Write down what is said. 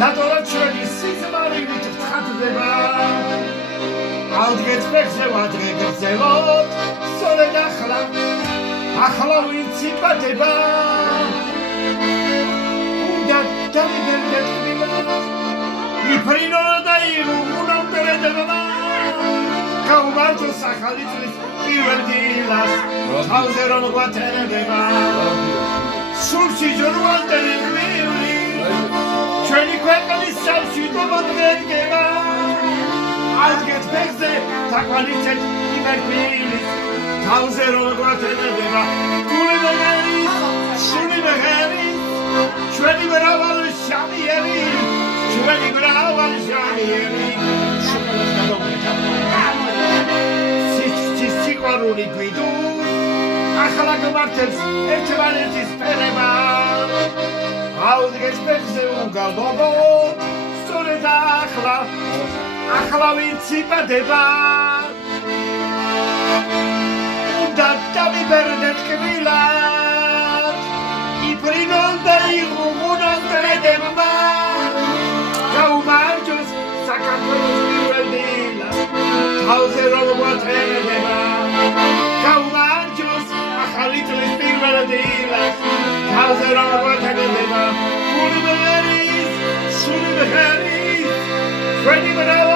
ნატურად ჩვენი სიზმარივით ცხადდება ალდგეთ ფეხზე ვადრე გრძელოთ სწორედ ახლა ვიცი პატება უნდა დავიგებდეთ კბილად იფრინო და იღუნავდერედება გაუმარჯოს ახალი წლის პირველ დილას თავზე რომ გვათენდება სულში ჯორვალტერი გვიული ჩვენი ქვეყნის სამშვიდობო დღე დგება ალდგეთ ფეხზე თაყვანიცეთ იმერფილის თავზე რომ გვათენდება გული მეგერის სული მეგერის ჩვენი მრავალი შამიერი სიყვარული გვიდურს ახლა გვმართებს ერთმანეთის ფერება ალდგეთ ფეხზე უგალბობოთ სწორედ ახლა ვიცი პატება უნდა დავიბერდეთ კბილად იფრინონ და იღუღუნონ დრედება გაუმარჯოს საქართველოს პირველ დილას თავზე რომ გვათენდება გაუმარჯოს ახალი წლის პირველ დილას თავზე რომ გვათენდება გული მღერის სული მღერის ჩვენი მრავალი